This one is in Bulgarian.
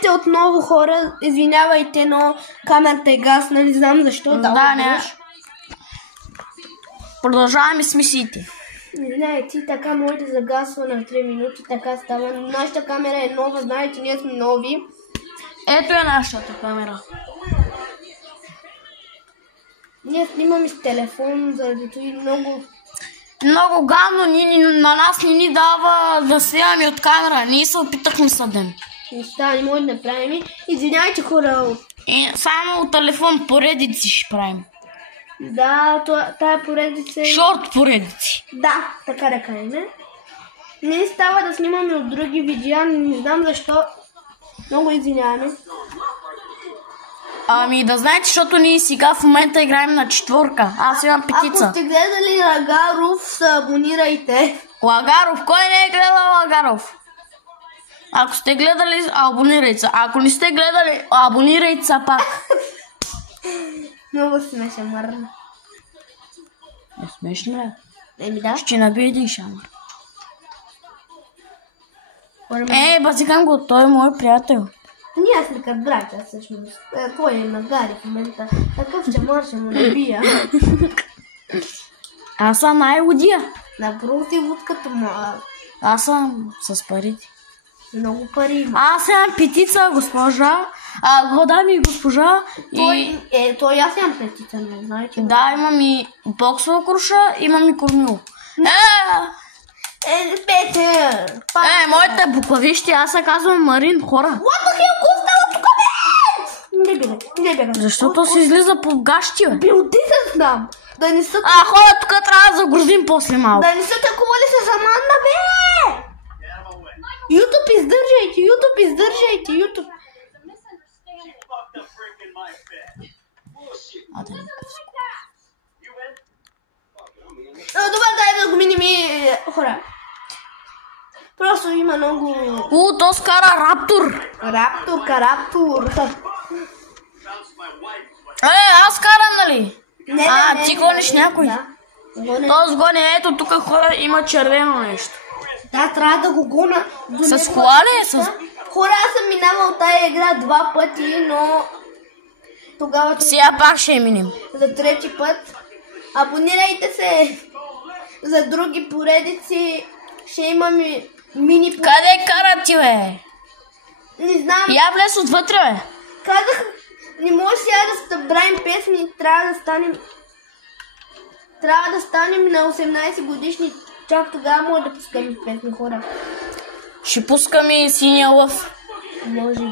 Здравейте отново, хора. Извинявайте, но камерата е гасна, не знам защо. Да, не. Продължаваме с мисиите. Не знаете, така може да загасва на 3 минути, така става. Нашата камера е нова, знаете, ние сме нови. Ето е нашата камера. Ние снимаме с телефон, заради това много гадно, на нас не ни дава да снимаме от камера. Ние се опитахме съдем. Не става, не може да направим. Извинявайте, хора. Само от телефон поредици ще правим. Да, тая поредица е... Шорт поредици. Да, така да кажем. Не става да снимаме от други видеа, не знам защо. Много извиняваме. Ами да знаете, защото ние сега в момента играем на 4. Аз имам 5. Ако сте гледали Лагаров, се абонирайте. Лагаров? Кой не е гледал Лагаров? Ако сте гледали, абонирайте се. Ако не сте гледали, абонирайте се пак. Много смешен, мърна. Не смешно ли? Еми да. Ще набие един шамар. Базикан го, той е мой приятел. Ние сме като братя, всъщност. Той е на Гари в момента. Такъв шамар ще му набия. Аз съм най-лудия. Напроти лудката му. Аз съм с парите. Много пари има. Аз имам 5, госпожа. Дами и госпожа. Той аз имам 5, не знаете. Да, имам и боксова круша, имам и кормил. Петър! Моите буклавищи, аз се казвам Марин, хора. What the hell, какво става тук, бе? Не бегам. Защото се излиза по гащи, бе. Билди се знам. Да не са... хора, тук трябва да загрузим после малко. Да не са такували с Аманда, бе! YouTube издържайте, YouTube. Добре, дай да го минем и хора. Просто има много... То скара Раптор. Раптор. Аз карам, нали? Не, ти гониш някой? Да. То сгони, ето тук хора има червено нещо. Да, трябва да го гона. С кола ли е? Хора, аз съм минавал тая игра 2 пъти, но... Тогава... Сега пак ще минем. За 3 път. Абонирайте се за други поредици. Ще имаме мини... Къде карат ти, бе? Не знам. Я влез отвътре, бе. Казах, не може сега да правим песни. Трябва да станем на 18 годишни. Чак тогава може да пускаме песни, хора. Ще пускаме и Синия лъв. Може би.